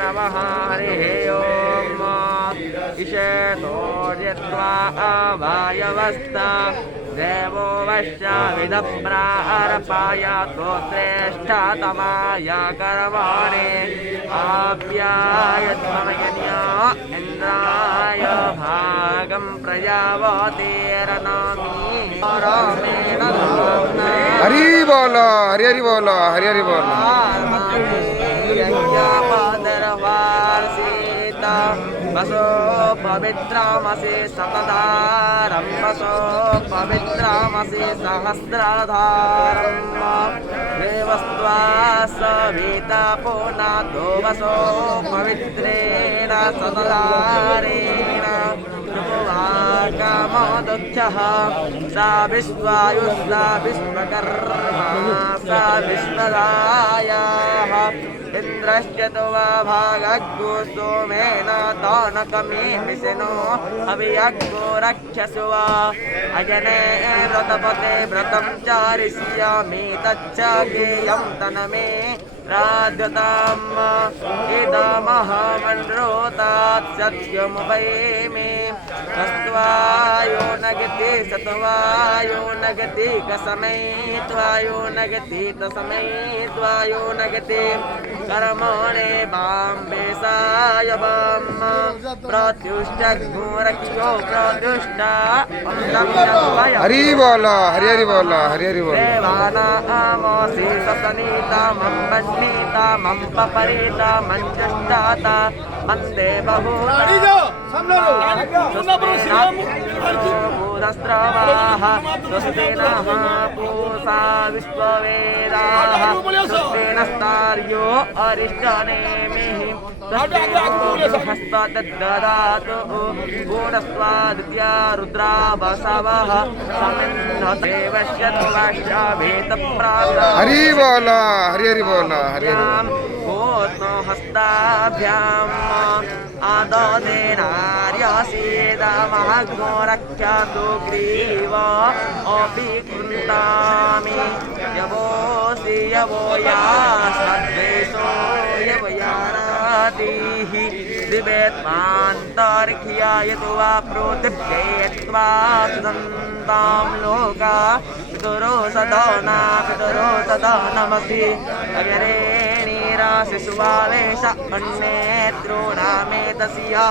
नमः हरिः ओम् ईशतोर्यत्वा वायवस्था देवो वश्याविदप्रारपाय त्वोत्रेष्ठतमाय कर्माणि आप्यायत्मयन्या इन्द्राय भागं प्रजावतीर्नामि रामेण हरि बोलो हरि हरि बोलो हरि हरि बोलो वसो पवित्रमसि सतधारं वसो पवित्रमसि सहस्रधारं देवस्त्वा सविता पुनातो वसो पवित्रेण सतधारेण कामोदुःख्यः सा विश्वायुस्सा विश्वकर्मा सा विश्वदायाः इन्द्रश्च तो वा भागग्गो सोमेन तानकमे विष्णो अभियग्गो रक्षसु वा अजने व्रतपते व्रतं चारिष्यामि तच्च गेयं तनमे राध्यताम् इदमहमन्रोतात् सत्यमुपैमि तस्त्वायो नगति सत्वायो नगति कसमै त्वायो नगति तस्मै त्वायो नगति कर्मणे बाम्बेसाय बाम प्रत्युष्ट घोरक्षो प्रत्युष्टा हरि बोलो हरि हरि बोलो हरि हरि बोलो देवानामोऽसि सतनीता मम बन्नीता मम पपरीता मञ्जुष्टाता वन्दे बहुधा भूतस्रवाः स्वस्ति नः पूषा विश्ववेदाः स्वस्ति नस्तार्यो अरिष्टनेमिः हस्तददातु गुणस्वादित्या रुद्रा बसवः हरि बोलो हरि हरि बोलो हरि हरि बोलो हस्ताभ्याम् आददेनार्यसीदमहग्नो रक्षतु ग्रीव अपि कृन्तामि यवोऽसि यवो यास्मद्वेषो यवयारातिः दिवेत्मान्तरिक्षाय तु वा प्रोदिप्ते त्वा सुदन्तां लोका पितरो सदा नमसि अगरे शिशुवावेश अन्नेत्रो रामेतस्य